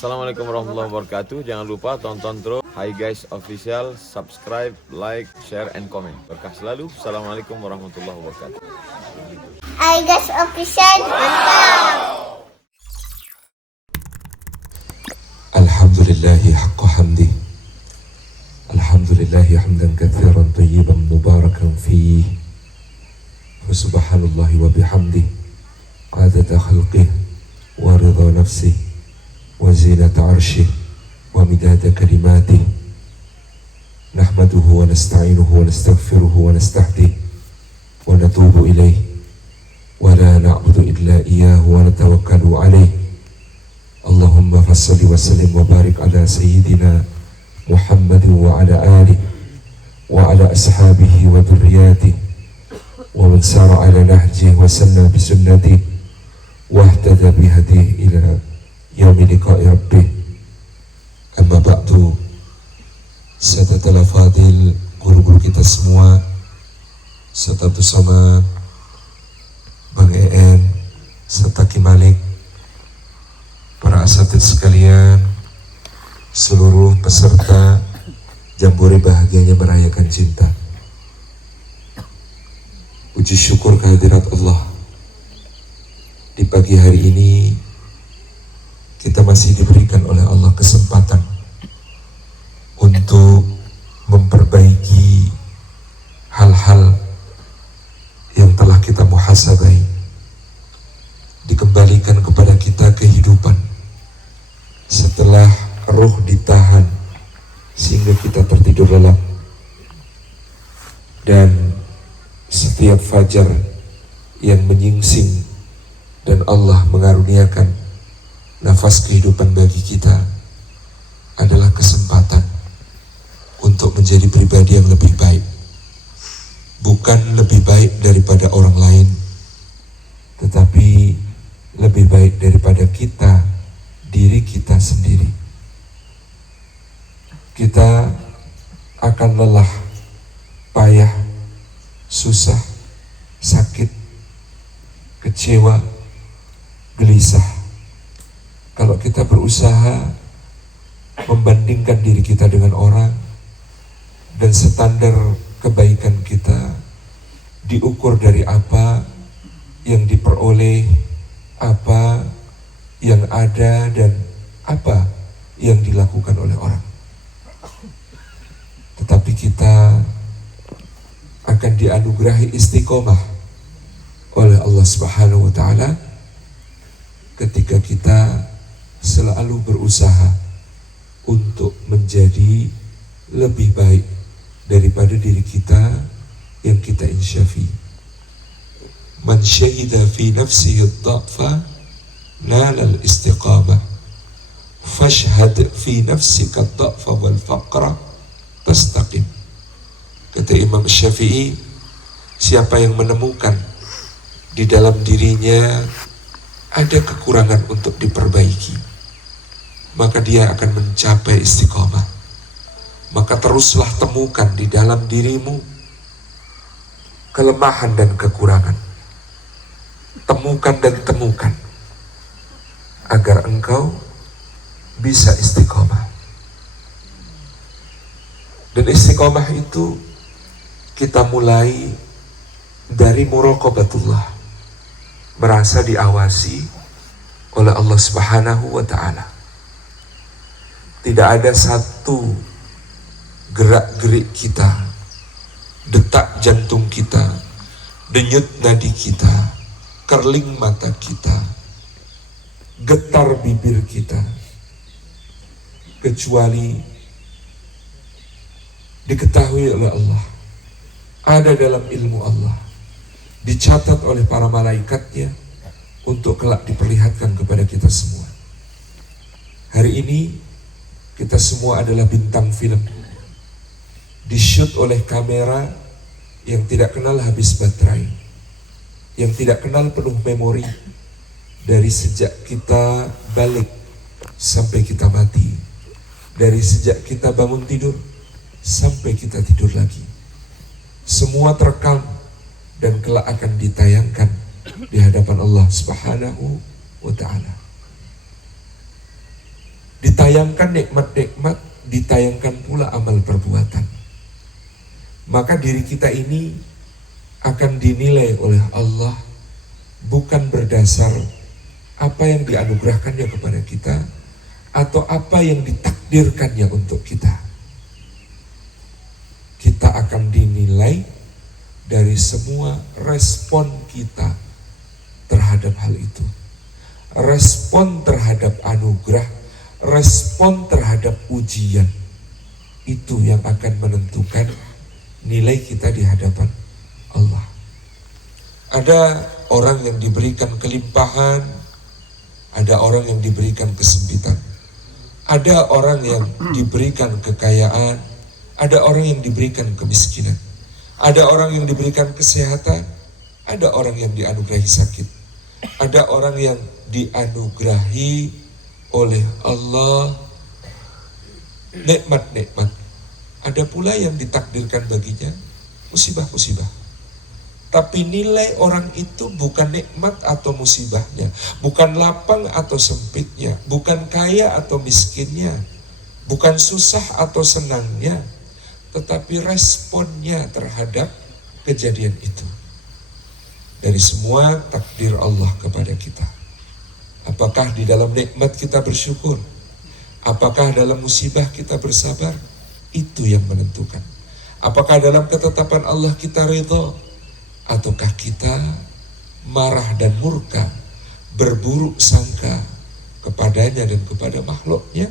Assalamualaikum warahmatullahi wabarakatuh. Jangan lupa tonton terus Hi Guys Official, subscribe, like, share, and comment. Berkah selalu. Assalamualaikum warahmatullahi wabarakatuh. Hi Guys Official, mantap. Alhamdulillahi haqqa hamdi. Alhamdulillahi hamdan katsiran tayyiban mubarakan fihi. Wa subhanallahi wa bihamdihi adada khalqihi wa ridha nafsihi wa zinata arshih wa midada kalimatih. Nahmaduhu wa nasta'inuhu wa nastaghfiruhu wa nastahdihi wa natubu ilayh wa la na'budu illa iyyahu wa natawakkalu alayh. Allahumma fassalli wa sallim wa barik ala sayyidina Muhammadin wa ala alihi wa ala ashabihi wa dhurriyyatihi wa man sara ala nahjihi wa sanna bi sunnatihi wa ihtada bi hadihi ila yaumi liqa'i rabbih. Amma ba'du, sadatul fadil, guru-guru kita semua, serta bersama Bang EN serta Ki Malik, para asatidz sekalian, seluruh peserta jambore bahagianya merayakan cinta. Puji syukur kehadirat Allah, di pagi hari ini kita masih diberikan oleh Allah kesempatan untuk memperbaiki hal-hal yang telah kita muhasabai, dikembalikan kepada kita kehidupan setelah roh ditahan sehingga kita tertidur lelap. Dan setiap fajar yang menyingsing dan Allah mengaruniakan nafas kehidupan bagi kita adalah kesempatan untuk menjadi pribadi yang lebih baik. Bukan lebih baik daripada orang lain, tetapi lebih baik daripada kita, diri kita sendiri. Kita akan lelah, payah, susah, sakit, kecewa, gelisah kalau kita berusaha membandingkan diri kita dengan orang, dan standar kebaikan kita diukur dari apa yang diperoleh, apa yang ada, dan apa yang dilakukan oleh orang. Tetapi kita akan dianugerahi istiqomah oleh Allah Subhanahu wa Ta'ala ketika kita selalu berusaha untuk menjadi lebih baik daripada diri kita yang kita insyafi. Man syahida fi nafsihi ad-dha'fa nala al-istiqamah fashhad fi nafsika ad-dha'fa wal faqra tastaqim. Kata Imam Syafi'i, siapa yang menemukan di dalam dirinya ada kekurangan untuk diperbaiki, maka dia akan mencapai istiqomah. Maka teruslah temukan di dalam dirimu kelemahan dan kekurangan. Temukan dan temukan agar engkau bisa istiqomah. Dan istiqomah itu kita mulai dari muraqabatullah, merasa diawasi oleh Allah Subhanahu wa Ta'ala. Tidak ada satu gerak-gerik kita, detak jantung kita, denyut nadi kita, kerling mata kita, getar bibir kita, kecuali diketahui oleh Allah, ada dalam ilmu Allah, dicatat oleh para malaikatnya untuk kelak diperlihatkan kepada kita semua. Hari ini kita semua adalah bintang film, di-shoot oleh kamera yang tidak kenal habis baterai, yang tidak kenal penuh memori, dari sejak kita balik sampai kita mati, dari sejak kita bangun tidur sampai kita tidur lagi. Semua terekam dan kelak akan ditayangkan di hadapan Allah Subhanahu wa Ta'ala. Ditayangkan nikmat-nikmat, ditayangkan pula amal perbuatan. Maka diri kita ini akan dinilai oleh Allah bukan berdasar apa yang dianugerahkannya kepada kita atau apa yang ditakdirkannya untuk kita. Kita akan dinilai dari semua respon kita terhadap hal itu. Respon terhadap anugerah, respon terhadap ujian. Itu yang akan menentukan nilai kita di hadapan Allah. Ada orang yang diberikan kelimpahan, ada orang yang diberikan kesempitan, ada orang yang diberikan kekayaan, ada orang yang diberikan kemiskinan, ada orang yang diberikan kesehatan, ada orang yang dianugerahi sakit, ada orang yang dianugerahi oleh Allah nikmat-nikmat, ada pula yang ditakdirkan baginya musibah-musibah. Tapi nilai orang itu bukan nikmat atau musibahnya, bukan lapang atau sempitnya, bukan kaya atau miskinnya, bukan susah atau senangnya, tetapi responnya terhadap kejadian itu. Dari semua takdir Allah kepada kita. Apakah di dalam nikmat kita bersyukur? Apakah dalam musibah kita bersabar? Itu yang menentukan. Apakah dalam ketetapan Allah kita ridha? Ataukah kita marah dan murka, berburuk sangka kepadanya dan kepada makhluknya?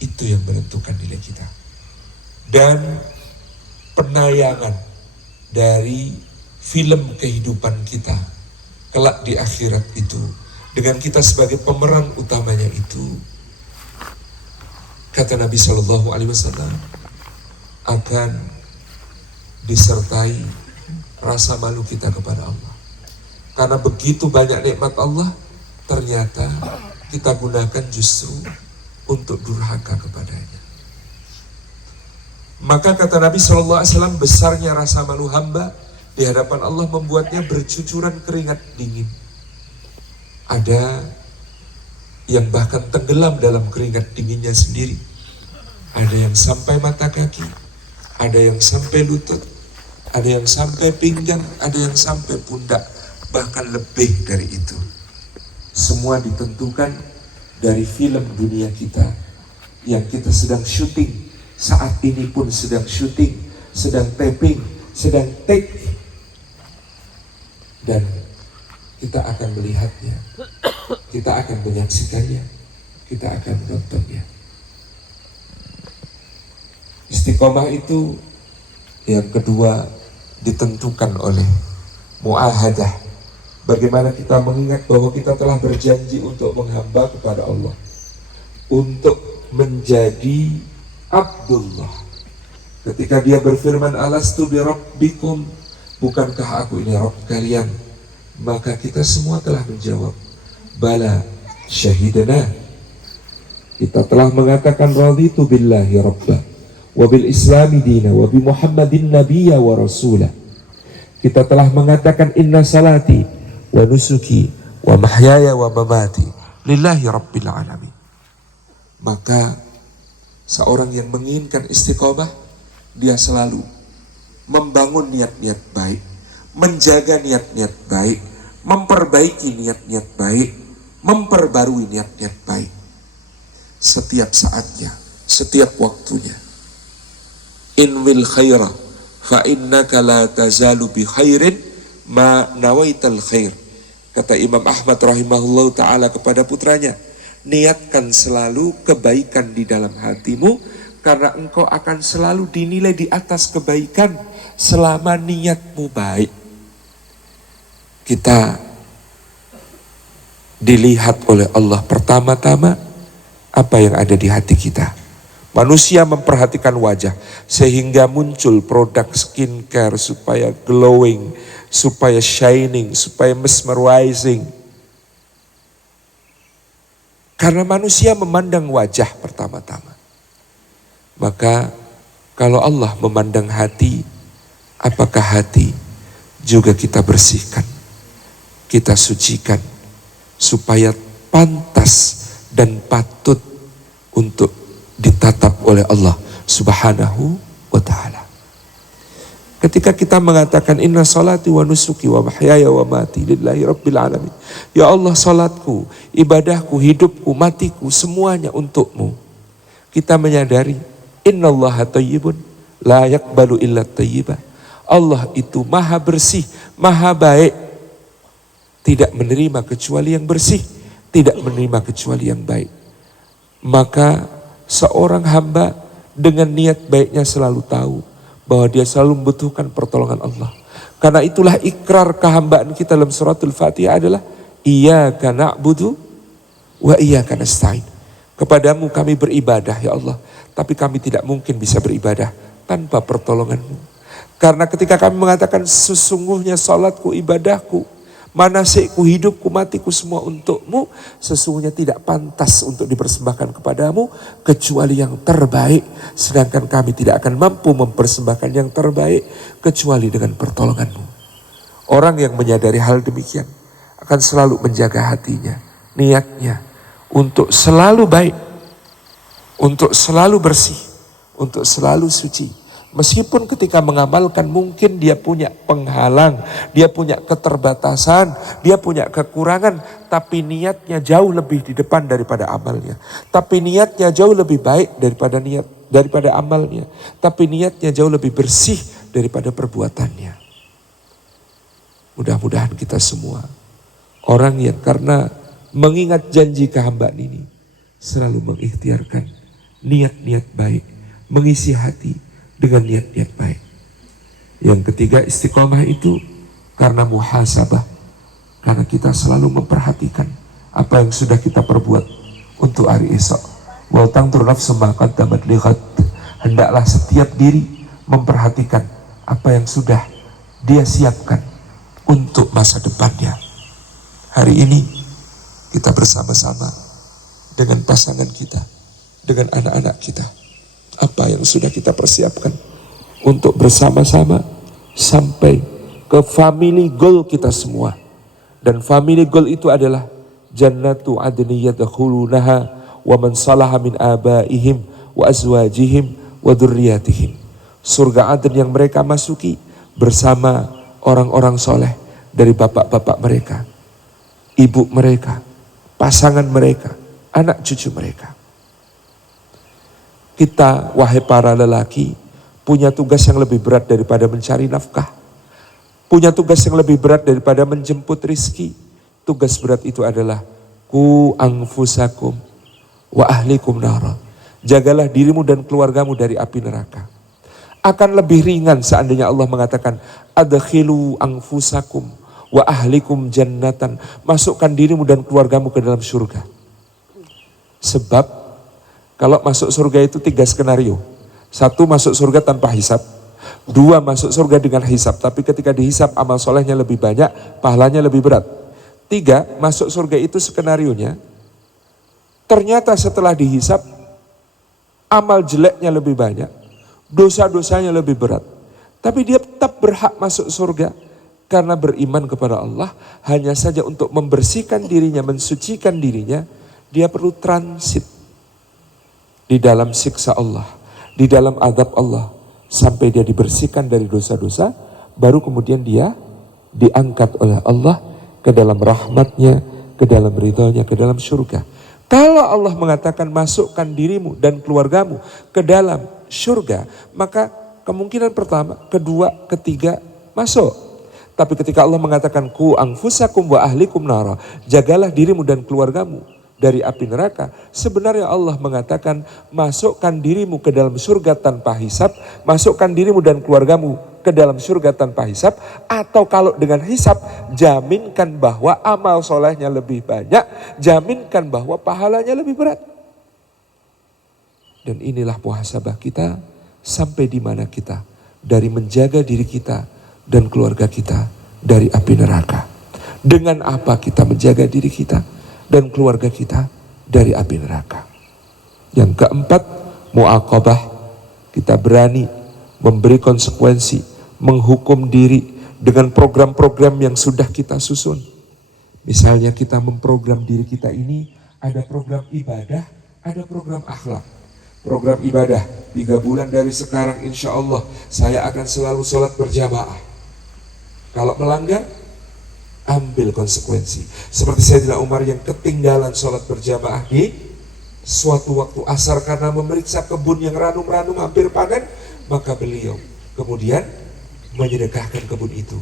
Itu yang menentukan nilai kita. Dan penayangan dari film kehidupan kita kelak di akhirat itu, dengan kita sebagai pemeran utamanya itu, kata Nabi SAW, akan disertai rasa malu kita kepada Allah. Karena begitu banyak nikmat Allah, ternyata kita gunakan justru untuk durhaka kepadanya. Maka kata Nabi SAW, besarnya rasa malu hamba di hadapan Allah membuatnya bercucuran keringat dingin. Ada yang bahkan tenggelam dalam keringat dinginnya sendiri. Ada yang sampai mata kaki, ada yang sampai lutut, ada yang sampai pinggang, ada yang sampai pundak, bahkan lebih dari itu. Semua ditentukan dari film dunia kita yang kita sedang syuting. Saat ini pun sedang syuting, sedang taping, sedang take. Dan kita akan melihatnya, kita akan menyaksikannya, kita akan menontonnya. Istiqomah itu yang kedua ditentukan oleh mu'ahadah. Bagaimana kita mengingat bahwa kita telah berjanji untuk menghamba kepada Allah, untuk menjadi Abdullah. Ketika dia berfirman, alastu bi rabbikum, bukankah aku ini Rabb kalian? Maka kita semua telah menjawab, bala syahidana. Kita telah mengatakan raditu billahi rabba wa bil islami dina wa bi muhammadin nabiyya wa rasulah. Kita telah mengatakan inna salati wa nusuki wa mahyaya wa mamati lillahi rabbil alamin. Maka seorang yang menginginkan istiqomah, dia selalu membangun niat-niat baik, menjaga niat-niat baik, memperbaiki niat-niat baik, memperbarui niat-niat baik setiap saatnya, setiap waktunya. In wil khaira fa innaka la tazalu bi khairin ma nawaital khair. Kata Imam Ahmad rahimahullah ta'ala kepada putranya, niatkan selalu kebaikan di dalam hatimu, karena engkau akan selalu dinilai di atas kebaikan selama niatmu baik. Kita dilihat oleh Allah pertama-tama apa yang ada di hati kita. Manusia memperhatikan wajah sehingga muncul produk skincare supaya glowing, supaya shining, supaya mesmerizing. Karena manusia memandang wajah pertama-tama. Maka kalau Allah memandang hati, apakah hati juga kita bersihkan, kita sucikan, supaya pantas dan patut untuk ditatap oleh Allah Subhanahu wa ta'ala. Ketika kita mengatakan inna salati wa nusuki wa mahyaya wa mati lillahi rabbil alamin. Ya Allah, salatku, ibadahku, hidupku, matiku, semuanya untukmu. Kita menyadari innallaha thayyibun la yaqbalu illa thayyibah. Allah itu maha bersih, maha baik. Tidak menerima kecuali yang bersih, tidak menerima kecuali yang baik. Maka seorang hamba dengan niat baiknya selalu tahu bahwa dia selalu membutuhkan pertolongan Allah. Karena itulah ikrar kehambaan kita dalam suratul Fatihah adalah iyyaka na'budu wa iyyaka nasta'in. Kepadamu kami beribadah ya Allah, tapi kami tidak mungkin bisa beribadah tanpa pertolonganmu. Karena ketika kami mengatakan sesungguhnya salatku, ibadahku, manasikku, hidupku, matiku semua untukmu, sesungguhnya tidak pantas untuk dipersembahkan kepadamu kecuali yang terbaik. Sedangkan kami tidak akan mampu mempersembahkan yang terbaik kecuali dengan pertolonganmu. Orang yang menyadari hal demikian akan selalu menjaga hatinya, niatnya untuk selalu baik, untuk selalu bersih, untuk selalu suci. Meskipun ketika mengamalkan mungkin dia punya penghalang, dia punya keterbatasan, dia punya kekurangan, tapi niatnya jauh lebih di depan daripada amalnya. Tapi niatnya jauh lebih baik daripada amalnya. Tapi niatnya jauh lebih bersih daripada perbuatannya. Mudah-mudahan kita semua orang yang karena mengingat janji kehambaan ini selalu mengikhtiarkan niat-niat baik, mengisi hati dengan niat-niat baik. Yang ketiga, istiqomah itu karena muhasabah. Karena kita selalu memperhatikan apa yang sudah kita perbuat untuk hari esok. Wal tangtur nafsu ma qaddamat lighad. Hendaklah setiap diri memperhatikan apa yang sudah dia siapkan untuk masa depannya. Hari ini kita bersama-sama dengan pasangan kita, dengan anak-anak kita. Apa yang sudah kita persiapkan untuk bersama-sama sampai ke family goal kita semua. Dan family goal itu adalah jannatu adni yadkhulunaha wa man salaha min abaihim wa azwajihim wa dzurriyyatihim. Surga Aden yang mereka masuki bersama orang-orang soleh dari bapak-bapak mereka, ibu mereka, pasangan mereka, anak cucu mereka. Kita, wahai para lelaki, punya tugas yang lebih berat daripada mencari nafkah. Punya tugas yang lebih berat daripada menjemput rizki. Tugas berat itu adalah ku anfusakum wa ahlikum nara. Jagalah dirimu dan keluargamu dari api neraka. Akan lebih ringan seandainya Allah mengatakan adkhilu anfusakum wa ahlikum jannatan. Masukkan dirimu dan keluargamu ke dalam surga. Sebab kalau masuk surga itu 3 skenario. 1, masuk surga tanpa hisab. 2, masuk surga dengan hisab. Tapi ketika dihisab amal solehnya lebih banyak, pahalanya lebih berat. 3, masuk surga itu skenarionya. Ternyata setelah dihisab, amal jeleknya lebih banyak. Dosa-dosanya lebih berat. Tapi dia tetap berhak masuk surga. Karena beriman kepada Allah, hanya saja untuk membersihkan dirinya, mensucikan dirinya, dia perlu transit di dalam siksa Allah, di dalam azab Allah, sampai dia dibersihkan dari dosa-dosa, baru kemudian dia diangkat oleh Allah ke dalam rahmatnya, ke dalam ridhonya, ke dalam surga. Kalau Allah mengatakan masukkan dirimu dan keluargamu ke dalam surga, maka kemungkinan pertama, kedua, ketiga masuk. Tapi ketika Allah mengatakan ku anfusakum wa ahlikum nara, jagalah dirimu dan keluargamu dari api neraka, sebenarnya Allah mengatakan masukkan dirimu ke dalam surga tanpa hisab, masukkan dirimu dan keluargamu ke dalam surga tanpa hisab, atau kalau dengan hisab, jaminkan bahwa amal solehnya lebih banyak, jaminkan bahwa pahalanya lebih berat. Dan inilah muhasabah kita sampai di mana kita dari menjaga diri kita dan keluarga kita dari api neraka. Dengan apa kita menjaga diri kita dan keluarga kita dari api neraka. Yang keempat, mu'aqabah. Kita berani memberi konsekuensi, menghukum diri dengan program-program yang sudah kita susun. Misalnya kita memprogram diri kita ini ada program ibadah ada program akhlak, program ibadah. 3 bulan dari sekarang insya Allah saya akan selalu sholat berjamaah. Kalau melanggar, ambil konsekuensi. Seperti Sayyidina Umar yang ketinggalan sholat berjamaah di suatu waktu asar karena memeriksa kebun yang ranum-ranum hampir panen, maka beliau kemudian menyedekahkan kebun itu,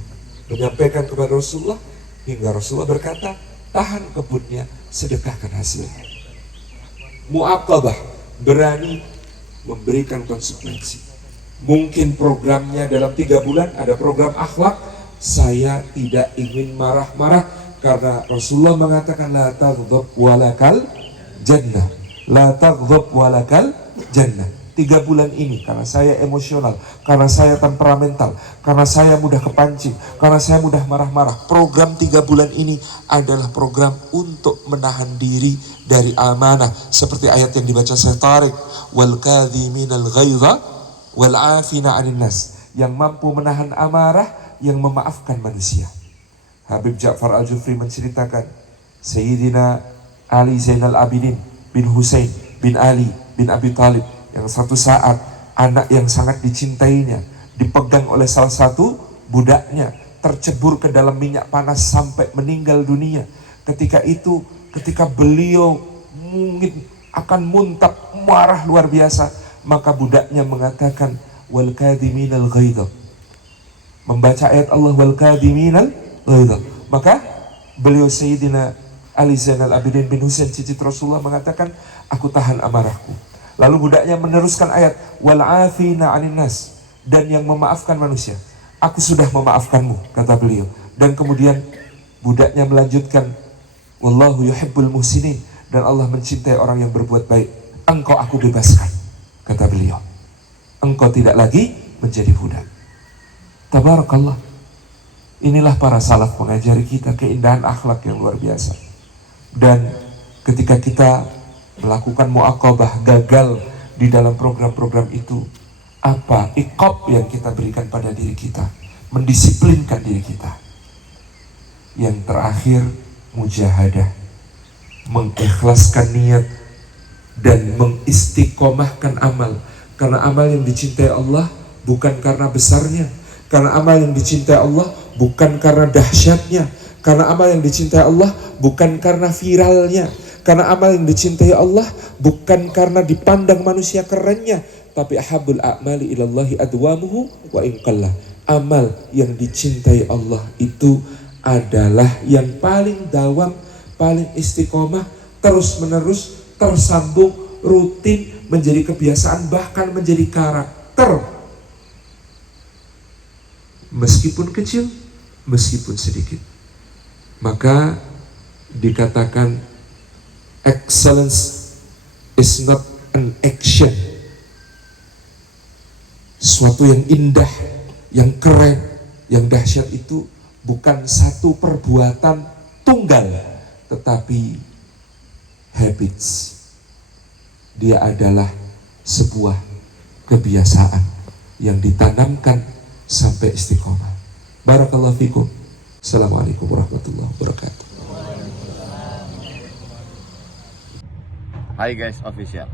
menyampaikan kepada Rasulullah, hingga Rasulullah berkata, tahan kebunnya, sedekahkan hasilnya. Mu'aqabah, berani memberikan konsekuensi. Mungkin programnya dalam 3 bulan ada program akhlak. Saya tidak ingin marah-marah karena Rasulullah mengatakan la taghdab walakal jannah, la taghdab walakal jannah. 3 bulan ini karena saya emosional, karena saya temperamental, karena saya mudah kepancing, karena saya mudah marah-marah. Program 3 bulan ini adalah program untuk menahan diri dari amanah, seperti ayat yang dibaca Syekh Tariq, wal kadhiminal ghaidha wal 'afina 'anil nas, yang mampu menahan amarah, yang memaafkan manusia. Habib Ja'far Al-Jufri menceritakan Sayyidina Ali Zainal Abidin bin Husain bin Ali bin Abi Talib, yang suatu saat anak yang sangat dicintainya dipegang oleh salah satu budaknya, tercebur ke dalam minyak panas sampai meninggal dunia. Ketika itu, ketika beliau mungkin akan muntah, marah luar biasa, maka budaknya mengatakan wal kadhiminal ghaidha, membaca ayat Allah wal kadhiminal ghaidha. Maka beliau Sayyidina Ali Zainal Abidin bin Husain cicit Rasulullah mengatakan, aku tahan amarahku. Lalu budaknya meneruskan ayat wal 'afina 'anil nas, dan yang memaafkan manusia. Aku sudah memaafkanmu, kata beliau. Dan kemudian budaknya melanjutkan wallahu yuhibbul muhsinin, dan Allah mencintai orang yang berbuat baik. Engkau aku bebaskan, kata beliau. Engkau tidak lagi menjadi budak. Tabarakallah. Inilah para salaf mengajari kita keindahan akhlak yang luar biasa. Dan ketika kita melakukan mu'aqabah, gagal di dalam program-program itu, apa iqab yang kita berikan pada diri kita, mendisiplinkan diri kita. Yang terakhir, mujahadah, mengikhlaskan niat dan mengistiqomahkan amal. Karena amal yang dicintai Allah bukan karena besarnya, karena amal yang dicintai Allah bukan karena dahsyatnya, karena amal yang dicintai Allah bukan karena viralnya, karena amal yang dicintai Allah bukan karena dipandang manusia kerennya, tapi ahabul a'mali ilallahi adwamuhu wa inqallah. Amal yang dicintai Allah itu adalah yang paling dawam, paling istiqomah, terus menerus, tersambung, rutin, menjadi kebiasaan, bahkan menjadi karakter. Meskipun kecil, meskipun sedikit. Maka dikatakan excellence is not an action. Suatu yang indah, yang keren, yang dahsyat itu bukan satu perbuatan tunggal, tetapi habits. Dia adalah sebuah kebiasaan yang ditanamkan sampai istiqomah. Barakallahu fikum. Assalamualaikum warahmatullahi wabarakatuh. Hi guys official.